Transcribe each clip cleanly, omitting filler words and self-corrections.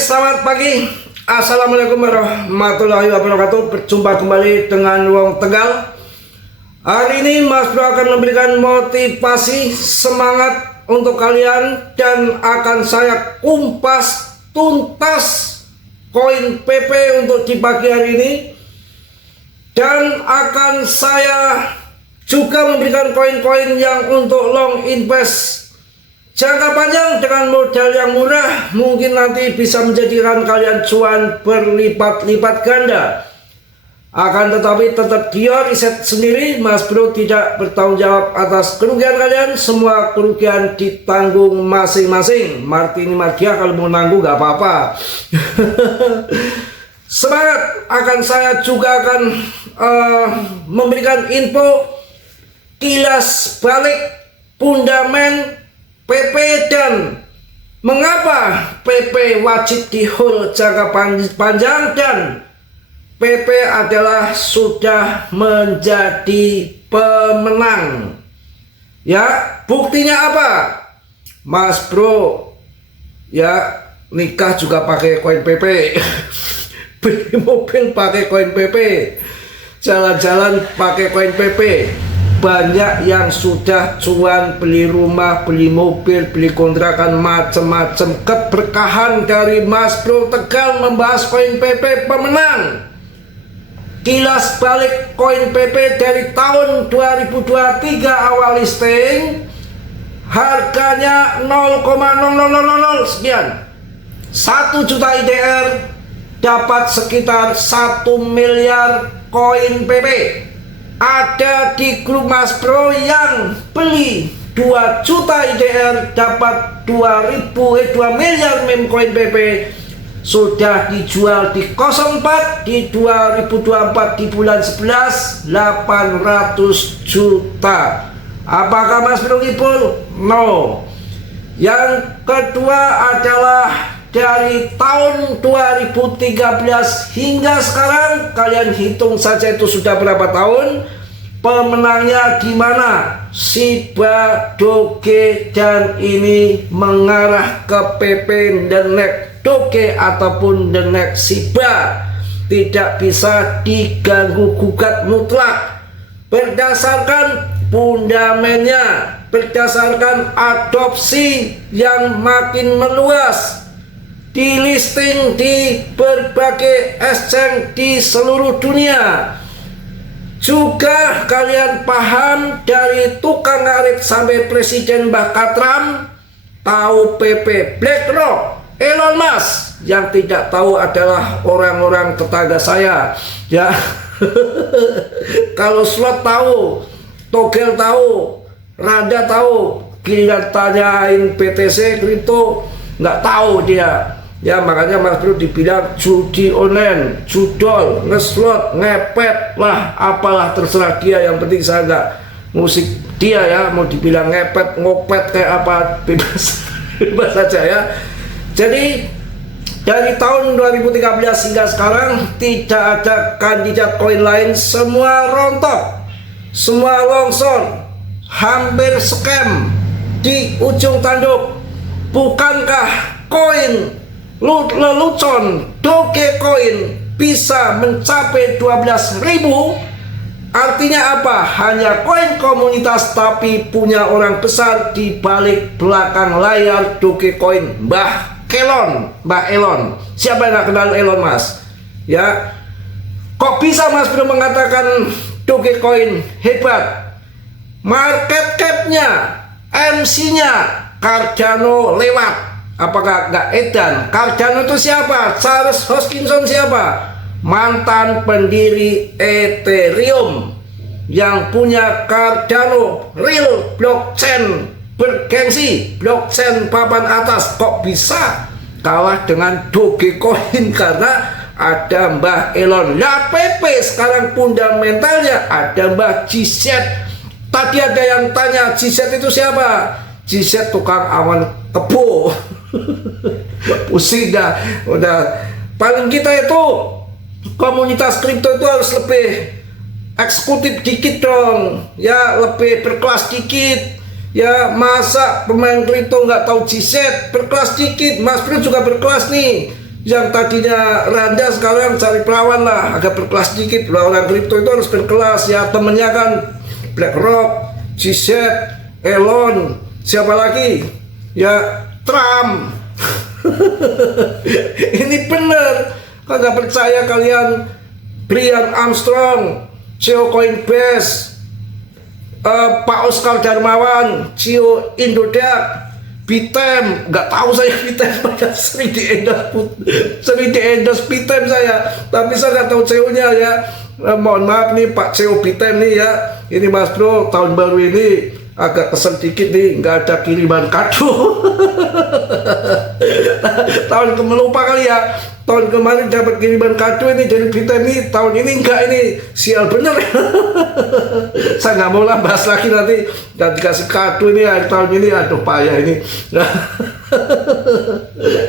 Selamat pagi. Assalamualaikum warahmatullahi wabarakatuh. Berjumpa kembali dengan Wong Tegal. Hari ini Mas Bro akan memberikan motivasi, semangat untuk kalian, dan akan saya kumpas tuntas koin PP untuk di pagi hari ini. Dan akan saya juga memberikan koin-koin yang untuk long invest jangka panjang dengan modal yang murah, mungkin nanti bisa menjadikan kalian cuan berlipat-lipat ganda. Akan tetapi tetap dia riset sendiri, Mas Bro tidak bertanggung jawab atas kerugian kalian. Semua kerugian ditanggung masing-masing. Martini Margia kalau mau nanggung gak apa-apa. Semangat. Saya juga akan memberikan info kilas balik fundament PP dan mengapa PP wajib di hold jangka panjang, dan PP adalah sudah menjadi pemenang. Ya, buktinya apa? Mas Bro ya nikah juga pakai koin PP. Beli mobil pakai koin PP, jalan-jalan pakai koin PP. Banyak yang sudah cuan, beli rumah, beli mobil, beli kontrakan, macam-macam. Keberkahan dari Mas Bro Tegal membahas koin PP pemenang. Kilas balik koin PP dari tahun 2023 awal listing, harganya 0,0000 sekian. 1 juta IDR dapat sekitar 1 miliar koin PP. Ada di grup Mas Bro yang beli 2 juta IDR dapat 2 miliar meme koin PP. Sudah dijual di 04 di 2024 di bulan 11 800 juta. Apakah Mas Bro ngipul? No. Yang kedua adalah dari tahun 2013 hingga sekarang, kalian hitung saja itu sudah berapa tahun. Pemenangnya gimana? Shiba, Doge, dan ini mengarah ke PP the next Doge ataupun the next Shiba. Tidak bisa diganggu gugat mutlak. Berdasarkan fundamennya, berdasarkan adopsi yang makin meluas, di listing di berbagai exchange di seluruh dunia. Juga kalian paham, dari tukang ngarit sampai presiden Mbah Katram tahu PP. BlackRock, Elon Musk, yang tidak tahu adalah orang-orang tetangga saya ya. Kalau slot tahu, togel tahu, Rada tahu, giliran tanyain BTC kripto nggak tahu dia. Ya, makanya Mas Bro dibilang judi online, judol, ngeslot, ngepet lah, apalah terserah dia. Yang penting saya nggak musik dia ya. Mau dibilang ngepet, ngopet kayak apa, bebas, bebas saja ya. Jadi dari tahun 2013 hingga sekarang tidak ada kandidat koin lain. Semua rontok, semua longsor, hampir scam di ujung tanduk. Bukankah koin lelucon Dogecoin bisa mencapai 12.000? Artinya apa? Hanya koin komunitas tapi punya orang besar di balik belakang layar Dogecoin. Mbah Elon. Siapa yang gak kenal Elon Musk? Ya, kok bisa Mas Bro mengatakan Dogecoin hebat? Market capnya, MC-nya Cardano lewat. Apakah nggak edan? Cardano itu siapa? Charles Hoskinson siapa? Mantan pendiri Ethereum yang punya Cardano real blockchain bergengsi, blockchain papan atas. Kok bisa kalah dengan Dogecoin? Karena ada Mbah Elon. Lah PP sekarang fundamentalnya ada Mbah GZ. Tadi ada yang tanya GZ itu siapa? GZ tukang awan kebo. Pusing dah. Udah, paling kita itu komunitas kripto itu harus lebih eksekutif dikit dong ya, lebih berkelas dikit ya. Masa pemain kripto nggak tahu GZ? Berkelas dikit. Mas Bro juga berkelas nih. yang tadinya rendah sekarang cari perawan lah, agak berkelas dikit. Orang kripto itu harus berkelas ya. Temennya kan BlackRock, GZ, Elon, siapa lagi? Ya Trump. Ini bener. Kagak percaya kalian? Brian Armstrong, CEO Coinbase, Pak Oscar Darmawan, CEO Indodax, Bitem, nggak tahu saya Bitem, pada sering diendos Bitem saya, tapi saya nggak tahu CEO-nya ya. Mohon maaf nih Pak CEO Bitem nih ya. Ini Mas Bro, tahun baru ini agak kesel dikit nih, nggak ada kiriman kado. Tahun lupa kali ya. Tahun kemarin dapat kiriman kado ini dari Bitem nih, tahun ini enggak, ini sial bener. Saya nggak mau lah bahas lagi, nanti nggak dikasih kado ini ya, tahun ini, aduh payah ini.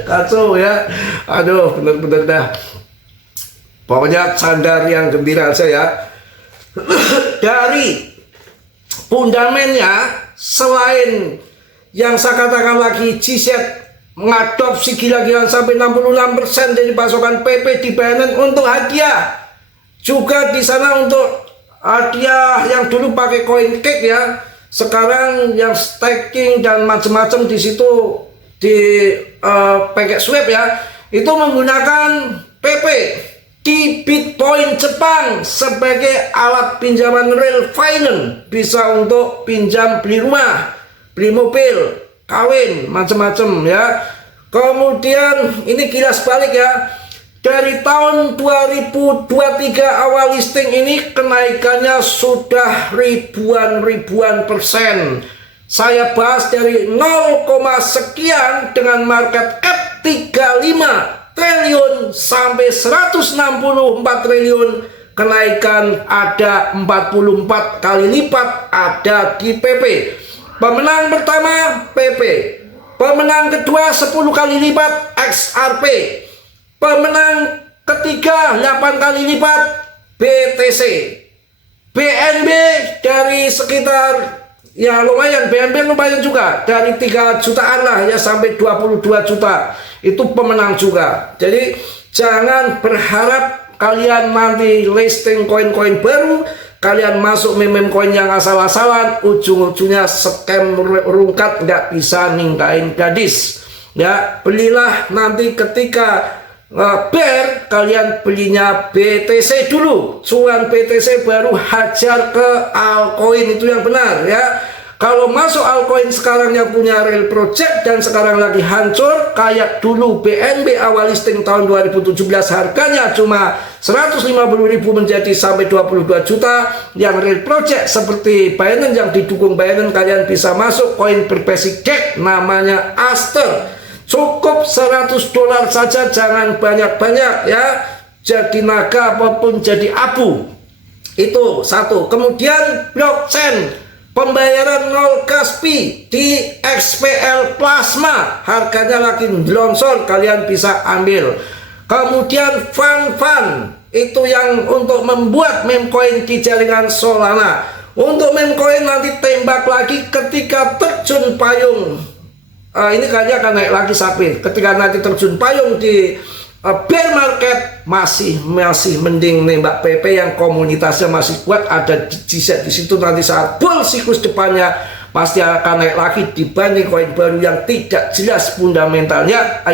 Kacau ya, aduh bener-bener dah. Pokoknya sandar yang gembira saya. Dari fundamennya, selain yang saya katakan lagi, GZ mengadopsi gila-gilaan sampai 66% dari pasokan PP di Binance untuk hadiah. Juga di sana untuk hadiah yang dulu pakai CoinCake ya, sekarang yang staking dan macam-macam di situ di pakai swap ya, itu menggunakan PP di Bitcoin Jepang sebagai alat pinjaman real finance, bisa untuk pinjam beli rumah, beli mobil, kawin, macam-macam ya. Kemudian ini kilas balik ya, dari tahun 2023 awal listing ini kenaikannya sudah ribuan persen. Saya bahas dari 0, sekian dengan market cap 35 triliun sampai 164 triliun, kenaikan ada 44 kali lipat ada di PP. Pemenang pertama PP, pemenang kedua 10 kali lipat XRP, pemenang ketiga 8 kali lipat BTC. BNB dari sekitar, ya lumayan, BNB lumayan juga, dari 3 jutaan lah ya sampai 22 juta, itu pemenang juga. Jadi jangan berharap kalian nanti listing koin-koin baru, kalian masuk meme coin yang asal-asalan, ujung-ujungnya scam rungkat, nggak bisa ningkain gadis ya. Belilah nanti ketika bear, kalian belinya BTC dulu, cuan BTC baru hajar ke altcoin, itu yang benar ya. Kalau masuk altcoin sekarang yang punya real project dan sekarang lagi hancur, kayak dulu BNB awal listing tahun 2017 harganya cuma 150.000 menjadi sampai 22 juta, yang real project seperti Binance yang didukung Binance, kalian bisa masuk koin berbasic DEX namanya Aster. Cukup $100 saja, jangan banyak-banyak ya, jadi naga apapun jadi abu. Itu satu. Kemudian blockchain, pembayaran 0 gas fee di XPL Plasma, harganya lagi longsor, kalian bisa ambil. Kemudian fun itu yang untuk membuat meme coin di jaringan Solana. Untuk meme coin nanti tembak lagi ketika terjun payung. Ini kayaknya akan naik lagi sapi. Ketika nanti terjun payung di bear market, masih mending nembak PP yang komunitasnya masih kuat, ada GZ di situ. Nanti saat bull siklus depannya pasti akan naik lagi dibanding koin baru yang tidak jelas fundamentalnya.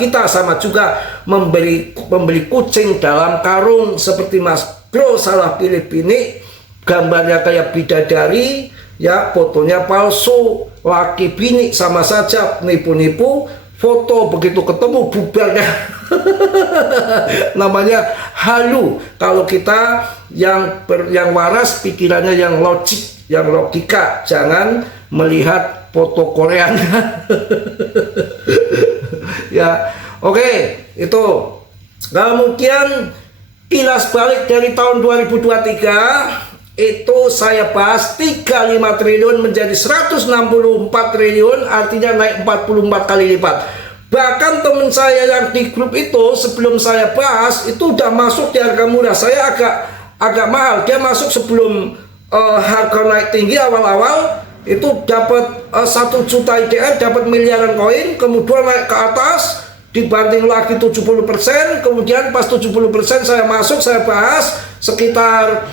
Kita sama juga membeli kucing dalam karung, seperti Mas Bro salah pilih bini, gambarnya kayak bidadari ya, fotonya palsu, laki bini sama saja, nipu-nipu. Foto begitu ketemu bubarnya. Namanya halu. Kalau kita yang waras, pikirannya yang logik, yang logika, jangan melihat foto Koreanya. Ya, oke, itu. Kemudian kilas balik dari tahun 2023 itu saya bahas 35 triliun menjadi 164 triliun, artinya naik 44 kali lipat. Bahkan teman saya yang di grup itu sebelum saya bahas itu udah masuk di harga murah. Saya agak mahal, dia masuk sebelum harga naik tinggi awal-awal, itu dapat 1 juta IDR, dapat miliaran koin, kemudian naik ke atas dibanting lagi 70%, kemudian pas 70% saya masuk, saya bahas sekitar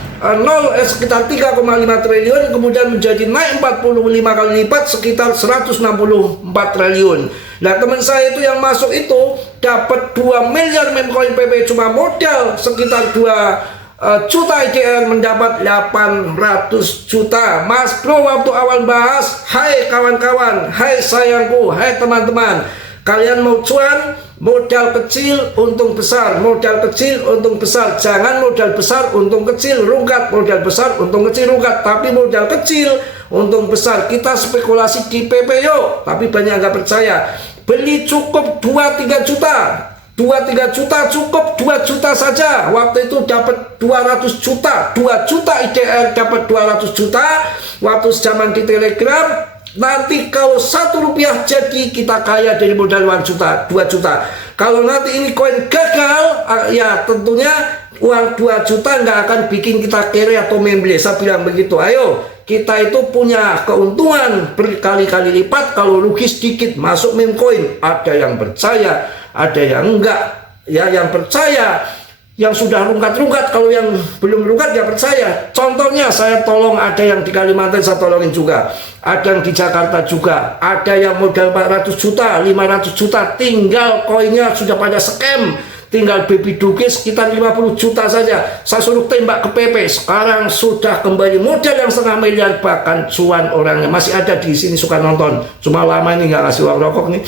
sekitar 3,5 triliun, kemudian menjadi naik 45 kali lipat sekitar 164 triliun. Nah, teman saya itu yang masuk itu dapat 2 miliar meme coin PP, cuma modal sekitar 2 juta IDR mendapat 800 juta. Mas Bro waktu awal bahas, hai kawan-kawan, hai sayangku, hai teman-teman, kalian mau cuan, modal kecil untung besar, modal kecil untung besar. Jangan modal besar untung kecil rungkat, modal besar untung kecil rungkat, tapi modal kecil untung besar. Kita spekulasi di PP yuk, tapi banyak nggak percaya. Beli cukup 2-3 juta, 2-3 juta cukup, 2 juta saja. Waktu itu dapat 200 juta, 2 juta IDR dapat 200 juta. Waktu zaman di Telegram, nanti kalau 1 rupiah jadi kita kaya dari modal 1 juta, 2 juta. Kalau nanti ini koin gagal, ya tentunya uang 2 juta nggak akan bikin kita kere atau memble. Saya bilang begitu. Ayo, kita itu punya keuntungan berkali-kali lipat kalau rugi sedikit masuk meme coin. Ada yang percaya, ada yang enggak. Ya, yang percaya, yang sudah rungkat-rungkat, kalau yang belum rungkat ya percaya. Contohnya saya tolong, ada yang di Kalimantan saya tolongin juga, ada yang di Jakarta juga, ada yang modal 400 juta, 500 juta, tinggal koinnya sudah pada scam, tinggal baby duki sekitar 50 juta saja, saya suruh tembak ke PP, sekarang sudah kembali modal yang 1,5 miliar, bahkan cuan orangnya masih ada di sini suka nonton, cuma lama ini nggak ngasih uang rokok nih.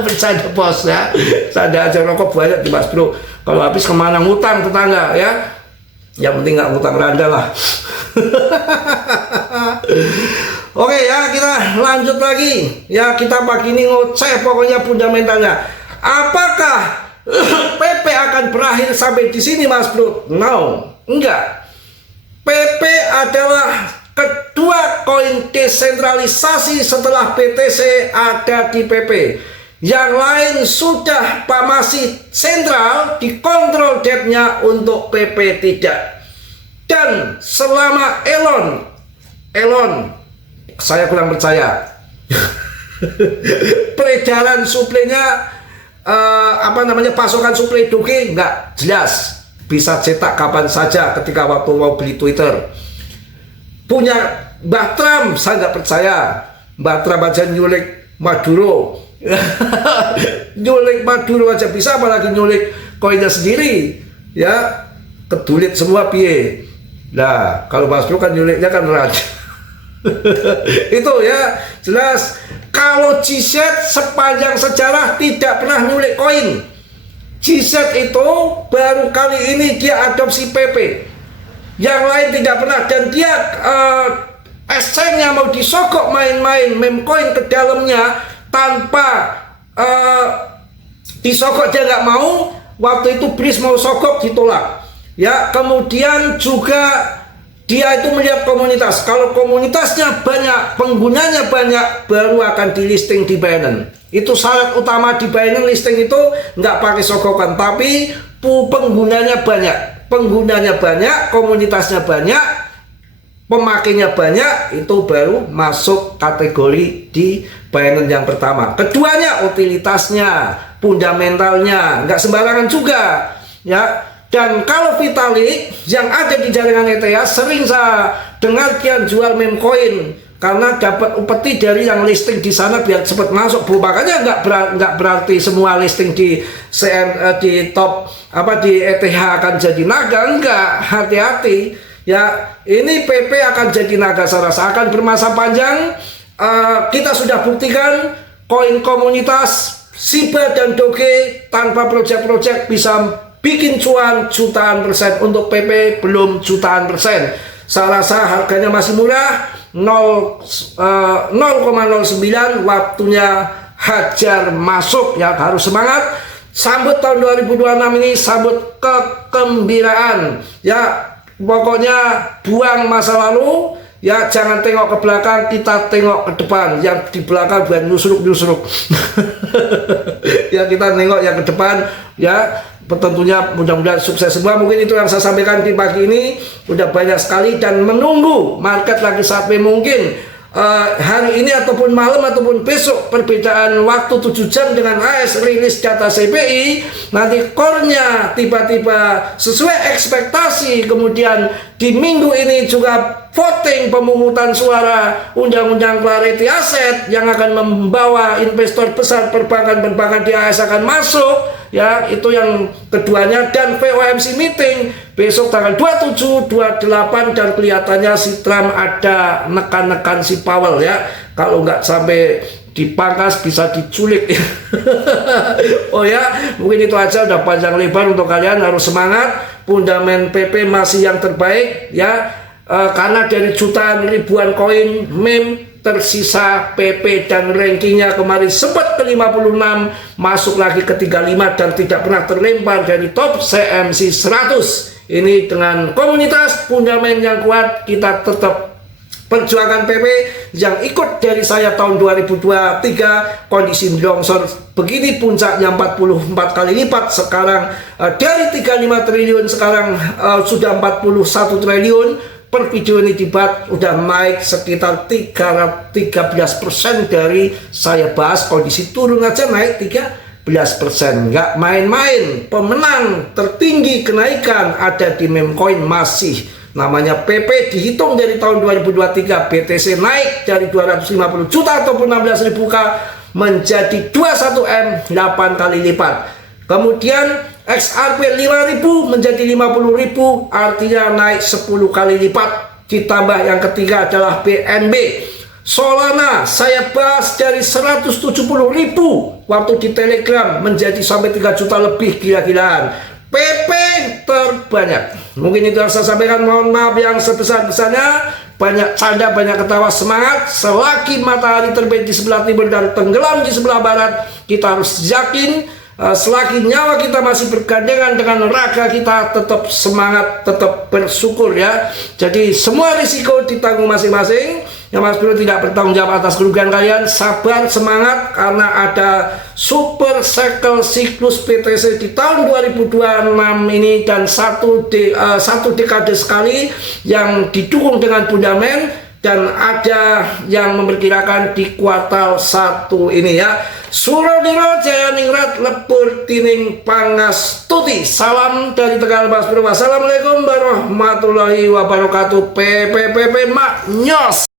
Bercanda bos ya, saya aja rokok banyak di Mas Bro, kalau habis kemana ngutang tetangga ya, yang penting nggak ngutang Randa lah. Oke ya, kita lanjut lagi ya, kita pagi ini ngoceh pokoknya fundamentalnya. Apakah PP akan berakhir sampai di sini Mas Bro? No, enggak. PP adalah kedua koin desentralisasi setelah BTC ada di PP. Yang lain sudah masih sentral, dikontrol depth-nya, untuk PP tidak. Dan selama Elon, saya kurang percaya. Peredaran suplainya, pasokan suplai Doge nggak jelas, bisa cetak kapan saja ketika waktu mau beli Twitter. Punya Mbah Trump, saya nggak percaya. Mbah Trump aja nyulik Maduro. Nyulik Maduro aja bisa, apalagi nyulik koinnya sendiri ya, kedulit semua piye. Nah, kalau Mas Bro kan nyuliknya kan raja. Itu ya jelas. Kalau GZ sepanjang sejarah tidak pernah nyulik koin. GZ itu baru kali ini dia adopsi PP, yang lain tidak pernah. Dan dia exchange-nya mau disogok main-main meme coin ke dalamnya tanpa disogok, dia nggak mau. Waktu itu Bris mau sogok ditolak ya. Kemudian juga dia itu melihat komunitas, kalau komunitasnya banyak, penggunanya banyak, baru akan di listing di Binance. Itu syarat utama di Binance, listing itu nggak pakai sogokan, tapi penggunanya banyak, komunitasnya banyak, pemakainya banyak, itu baru masuk kategori di Binance yang pertama. Keduanya utilitasnya, fundamentalnya, nggak sembarangan juga ya. Dan kalau Vitalik yang ada di jaringan ETH, sering saya dengar dia jual meme coin karena dapat upeti dari yang listing di sana biar cepat masuk. Makanya nggak berarti semua listing di top di ETH akan jadi naga, enggak, hati-hati ya. Ini PP akan jadi naga, saya rasa akan bermasa panjang. Kita sudah buktikan koin komunitas Shiba dan Doge tanpa project-project bisa bikin cuan jutaan persen. Untuk PP belum jutaan persen. Saya rasa harganya masih murah, 0,09. Waktunya hajar masuk ya, harus semangat. Sambut tahun 2026 ini, sambut kegembiraan ya. Pokoknya buang masa lalu ya, jangan tengok ke belakang, kita tengok ke depan. Yang di belakang bukan nyusruk-nyusruk. Ya, kita nengok yang ke depan ya. Tentunya mudah-mudahan sukses semua. Mungkin itu yang saya sampaikan di pagi ini. Udah banyak sekali dan menunggu market lagi sampai mungkin hari ini ataupun malam ataupun besok, perbedaan waktu 7 jam dengan AS rilis data CPI, nanti core-nya tiba-tiba sesuai ekspektasi, kemudian di minggu ini juga voting pemungutan suara undang-undang clarity asset yang akan membawa investor besar perbankan di AS akan masuk, ya, itu yang keduanya. Dan FOMC meeting besok tanggal 27, 28, dan kelihatannya si Trump ada nekan-nekan si Powell, ya. Kalau nggak sampai dipangkas bisa diculik. Oh ya, mungkin itu aja, udah panjang lebar untuk kalian. Harus semangat, fundament PP masih yang terbaik, ya. Karena dari jutaan ribuan koin meme tersisa PP dan rankingnya kemarin sempat ke 56, masuk lagi ke 35 dan tidak pernah terlempar dari top CMC 100. Ini dengan komunitas fundament yang kuat, kita tetap perjuangan PP yang ikut dari saya tahun 2023. Kondisi longsor begini, puncaknya 44 kali lipat sekarang, dari 35 triliun sekarang sudah 41 triliun. Per video ini dibuat udah naik sekitar 13% dari saya bahas kondisi turun aja naik 13%. Nggak main-main. Pemenang tertinggi kenaikan ada di meme coin masih namanya PP, dihitung dari tahun 2023. BTC naik dari 250 juta ataupun 16.000 K menjadi 21M, 8 kali lipat. Kemudian XRP 5.000 menjadi 50.000, artinya naik 10 kali lipat. Ditambah yang ketiga adalah BNB. Solana saya bahas dari 170.000 waktu di Telegram menjadi sampai 3 juta lebih, gila-gilaan. PP terbanyak. Mungkin itu yang saya sampaikan, mohon maaf yang sebesar-besarnya. Banyak canda, banyak ketawa, semangat. Selagi matahari terbit di sebelah timur dan tenggelam di sebelah barat, kita harus yakin. Selagi nyawa kita masih bergandengan dengan raga kita, tetap semangat, tetap bersyukur, ya. Jadi semua risiko ditanggung masing-masing. Yang Mas Bro tidak bertanggung jawab atas kerugian kalian. Sabar, semangat, karena ada super cycle siklus BTC di tahun 2026 ini, dan satu dekade sekali yang didukung dengan fundament, dan ada yang memperkirakan di kuartal 1 ini, ya. Suradiro Jaya Ningrat Lepur Tining Pangastuti. Salam dari Tegal Mas Bro. Wassalamualaikum warahmatullahi wabarakatuh. PPPP Mak Nyos.